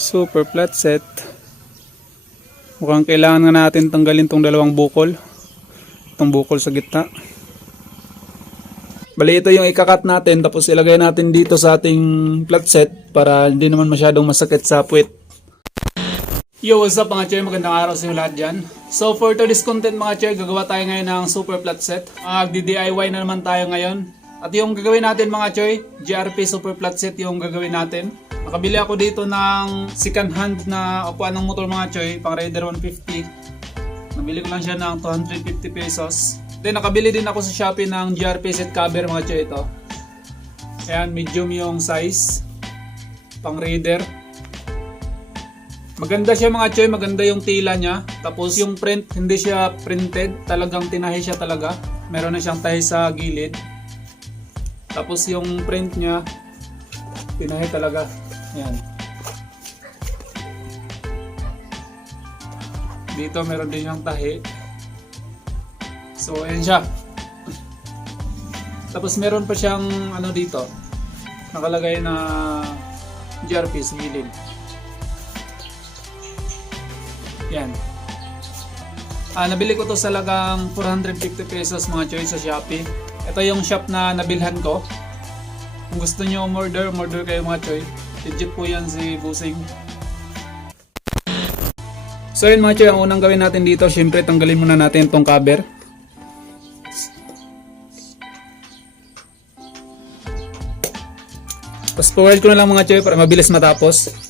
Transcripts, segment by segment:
Super flat set. Mukhang kailangan nga natin tanggalin tong dalawang bukol. Itong bukol sa gitna. Bali ito yung ikakat natin tapos ilagay natin dito sa ating flat set para hindi naman masyadong masakit sa puwit. Yo, what's up mga choy? Magandang araw sa inyo lahat dyan. So for today's content mga choy, gagawa tayo ngayon ng super flat set. Magdi-DIY na naman tayo ngayon. At yung gagawin natin mga choy, JRP super flat set yung gagawin natin. Nakabili ako dito ng second hand na upuan ng motor mga choy, pang Raider 150. Nabili ko lang siya ng 250 pesos. Then nakabili din ako sa Shopee ng JRP set cover mga choy ito. Ayan, medium yung size, pang Raider. Maganda siya mga choy, maganda yung tila niya. Tapos yung print, hindi siya printed, talagang tinahi siya talaga. Meron na siyang tahi sa gilid. Tapos yung print niya, tinahi talaga. Ayan. Dito meron din yung tahi. So ayan siya. Tapos meron pa siyang ano dito, nakalagay na JRP sa gilid. Yan. Nabili ko to sa lagang 450 pesos mga choy sa Shopee. Ito yung shop na nabilhan ko. Kung gusto nyo umorder kayo mga choy. Legit po yan si Busing. So yun mga choy, ang unang gawin natin dito, syempre tanggalin muna natin itong cover. Fast forward ko na lang mga choy para mabilis matapos.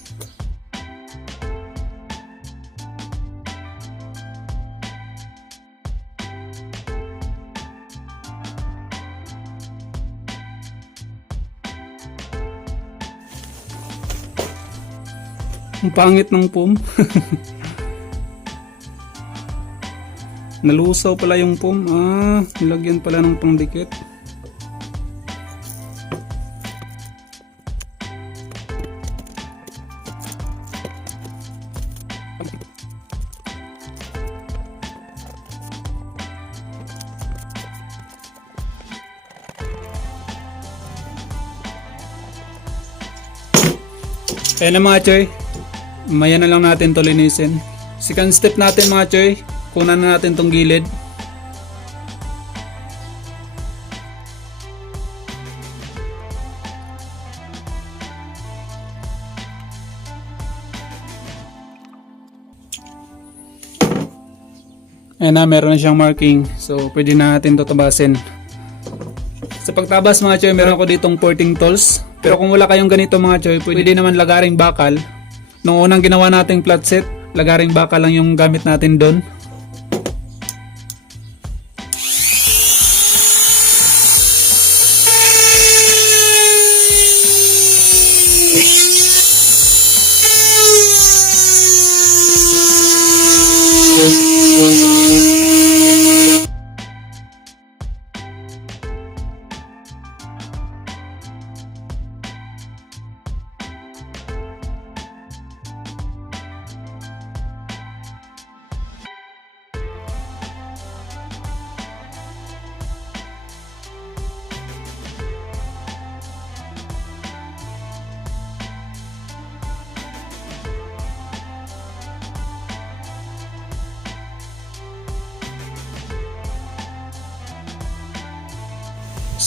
Ang pangit ng pum. Nalusaw pala yung pum. Nilagyan pala ng pangdikit. Kaya na mga choy, maya na lang natin to linisin. Second step natin mga choy, kunan na natin tong gilid. Ayan na, meron na siyang marking. So pwede na natin to tabasin. Sa pagtabas mga choy, meron ako ditong porting tools. Pero kung wala kayong ganito mga choy, pwede naman lagaring bakal. Nung unang ginawa nating flat set, lagaring bakal lang yung gamit natin doon.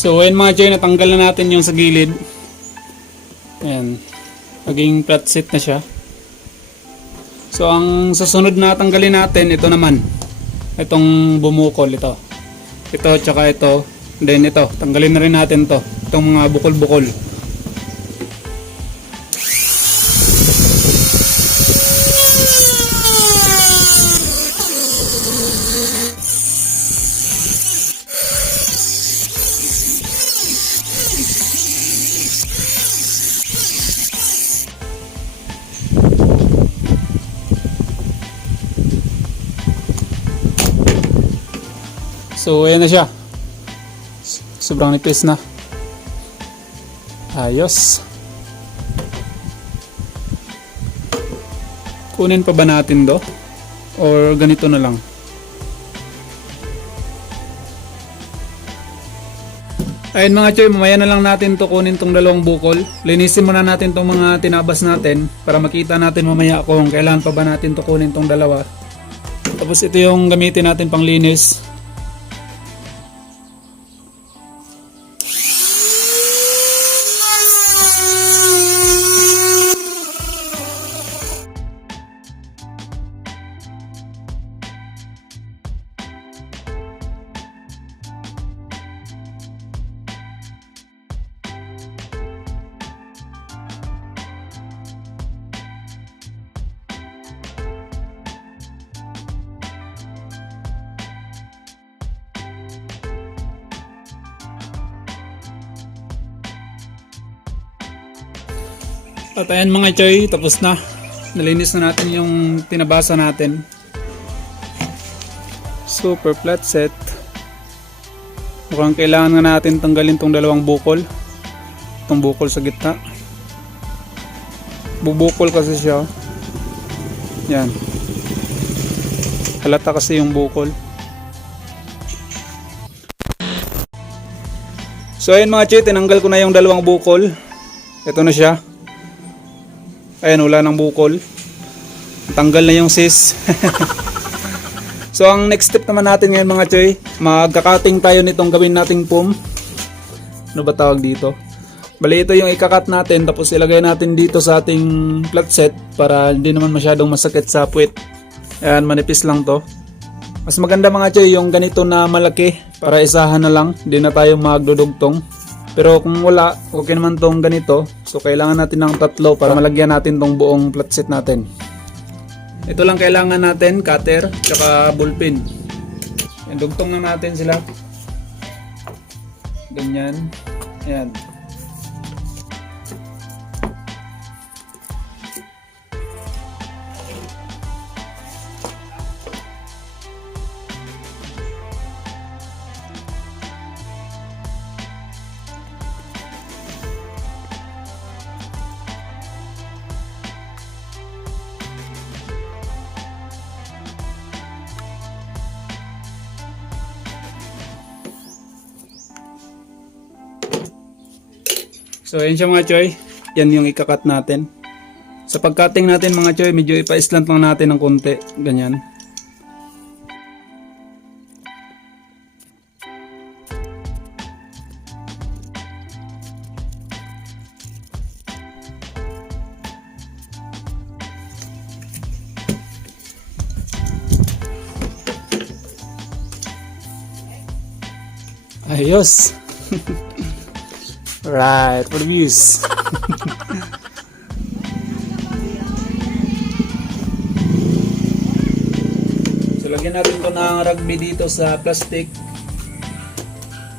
So ayun mga choy, natanggal na natin yung sa gilid. Ayan, naging flat set na siya. So ang susunod na tanggalin natin, ito naman, itong bumukol, ito tsaka ito, then ito, tanggalin na rin natin to, itong mga bukol-bukol. So ayan na siya. Sobrang nipis na. Ayos. Kunin pa ba natin do? Or ganito na lang? Ayun mga choy, mamaya na lang natin to kunin tong dalawang bukol. Linisin muna natin tong mga tinabas natin para makita natin mamaya kung kailan pa ba natin to kunin tong dalawa. Tapos ito yung gamitin natin pang linis. At ayan mga choy, tapos na. Nalinis na natin yung tinabasa natin. Super flat set. Mukhang kailangan nga natin tanggalin tong dalawang bukol. Itong bukol sa gitna. Bubukol kasi siya. Yan. Halata kasi yung bukol. So ayan mga choy, tinanggal ko na yung dalawang bukol. Ito na siya. Ayan, wala ng bukol. Tanggal na yung sis. So ang next step naman natin ngayon mga choy, magkakating tayo nitong gawin nating pum. Ano ba tawag dito? Bali ito yung ikakat natin, tapos ilagay natin dito sa ating flat set para hindi naman masyadong masakit sa puwit. Ayan, manipis lang to. Mas maganda mga choy yung ganito na malaki para isahan na lang, hindi na tayo magdudugtong. Pero kung wala, okay naman tong ganito. So kailangan natin ng tatlo para malagyan natin tong buong flat set natin. Ito lang kailangan natin, cutter, tsaka ballpen. Yan, dugtong na natin sila. Ganyan. Ayan. So ayun siya mga choy, yan yung ikakat natin. Sa pagcutting natin mga choy, medyo ipa-slant lang natin ng konti, ganyan. Ayos. Right, for the views. So lagyan natin to ng rugby dito sa plastic.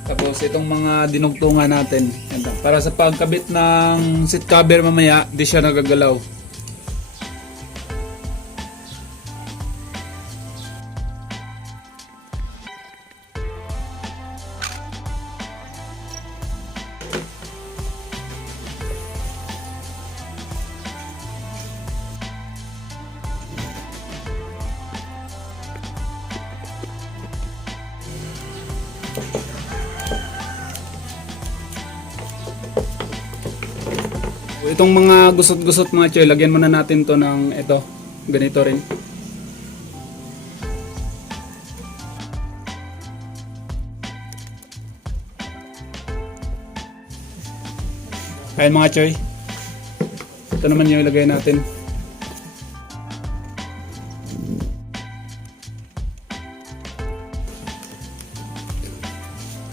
Tapos itong mga dinugtungan natin. Yan, para sa pagkabit ng seat cover mamaya, di siya nagagalaw. Itong mga gusot-gusot mga choy, lagyan muna natin to ng ito, ganito rin. Ayan mga choy, ito naman yung ilagay natin.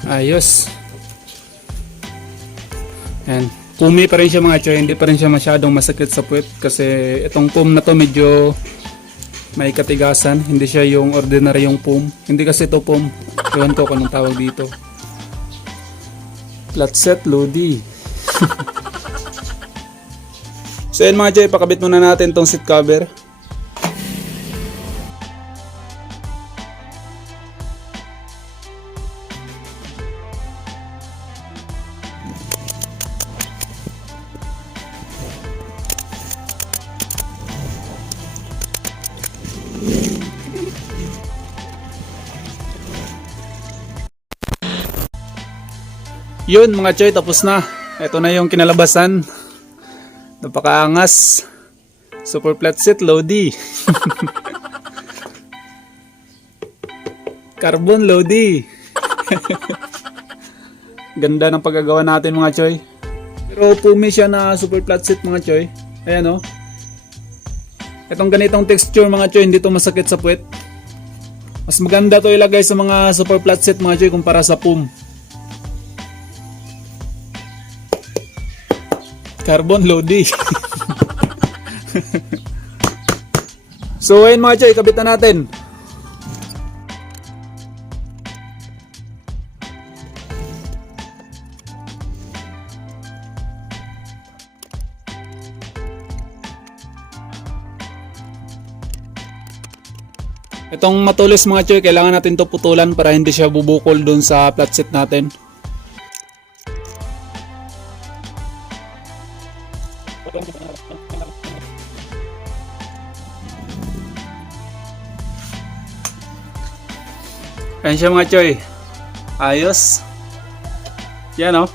Ayos. Ayan. Pumi pa rin siya mga choy, hindi pa rin siya masyadong masakit sa puwet kasi itong pum na to medyo may katigasan, hindi siya yung ordinary yung pum. Hindi kasi ito pum, ewan ko kung anong tawag dito. Flat set Lodi. So yun mga choy, pakabit muna natin tong seat cover. Yun mga choy, tapos na. Ito na yung kinalabasan. Napakaangas. Super flat set, Lodi. Carbon, Lodi. Ganda ng paggagawa natin mga choy. Pero pumi siya na super flat set mga choy. Ayan o. Itong ganitong texture mga choy, hindi to masakit sa puwet. Mas maganda to ilagay sa mga super flat set mga choy kumpara sa PUM. Carbon, Lodi. So ayun mga choy, kabit na natin. Itong matulis mga choy, kailangan natin to putulan para hindi siya bubukol dun sa flat set natin. Ayan siya mga choy. Ayos. Yan o.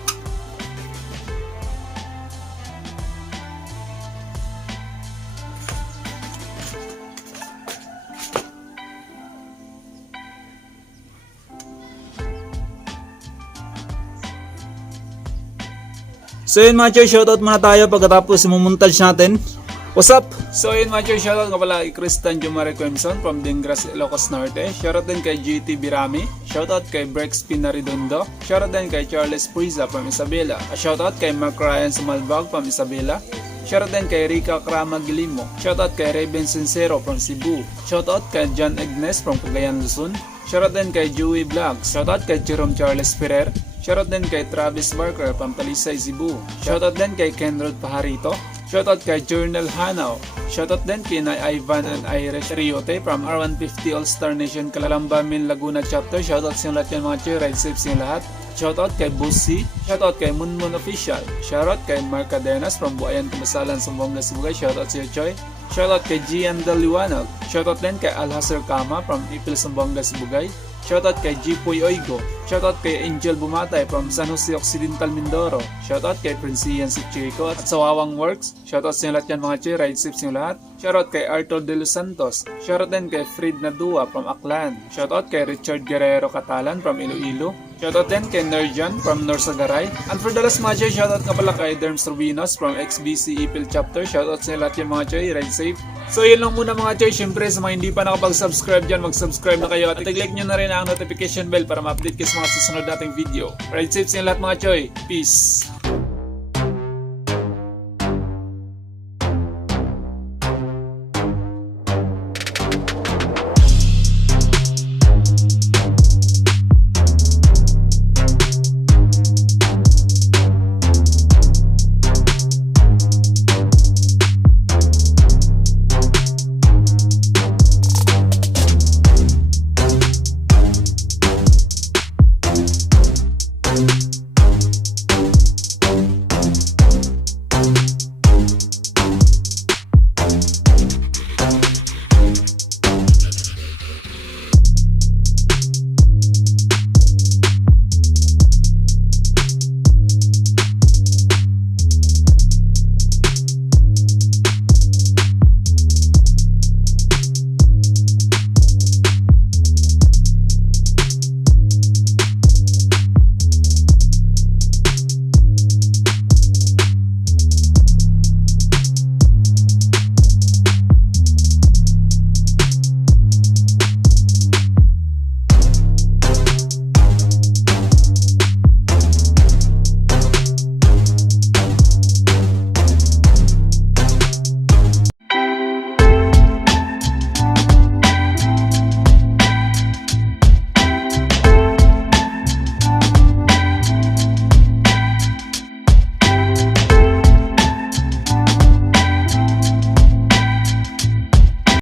So yun mga choy, shoutout muna tayo pagkatapos imumontage natin. What's up? So yun mga choy, shoutout ka pala kay Christian Jumare Quemson from Dingras, Ilocos Norte. Shoutout din kay GT Birami. Shoutout kay Brex Pinaridondo. Shoutout din kay Charles Pyesa from Isabela. Shoutout kay Mark Ryan Sumalbag from Isabela. Shoutout din kay Rica Cramagilimo. Shoutout kay Raven Sincero from Cebu. Shoutout kay John Agnes from Cagayan, Luzon. Shoutout din kay YoooOW Vlogs. Shoutout kay Jerome Charles Ferrer. Shoutout din kay Travis Barker from Talisay, Cebu. Shoutout din kay Kenrod Pajarito. Shoutout kay Journal Hanaw. Shoutout din kay Ivan and Irish Riote from R150 All-Star Nation Calalamba-Min Laguna Chapter. Shoutout sa lahat yung mga choy, ride safe sa lahat. Shoutout kay Busi. Shoutout kay Munmun Official. Shoutout kay Mark Cadenas from Buayan, Kumasalan, Sumbonga, Sibugay. Shoutout sa iyo choy. Shoutout kay Gian Daliwanag. Shoutout din kay Alhasser Kama from Ipil, Sumbonga, Sibugay. Shoutout kay Jipoy Oigo. Shoutout kay Angel Bumatay from San Jose Occidental, Mindoro. Shoutout kay Princeyan si Chico at sa Wawang Works. Shoutout sa lahat yan mga choy, ride safe sa lahat. Shoutout kay Arthur De Los Santos. Shoutout din kay Fred Nadua from Aklan. Shoutout kay Richard Guerrero Catalan from Iloilo. Shoutout din kay Nerjan from Norsagaray. And for the last mga choy, shoutout nga pala kay Derms Rubinos from XBC Ipil Chapter. Shoutout sa lahat yan mga choy, ride safe. So yun lang muna mga choy. Syempre sa mga hindi pa nakapag-subscribe dyan, mag-subscribe na kayo at i-click nyo na rin ang notification bell para ma-update kayo sa mga susunod nating video. Ride safe sa lahat mga choy. Peace!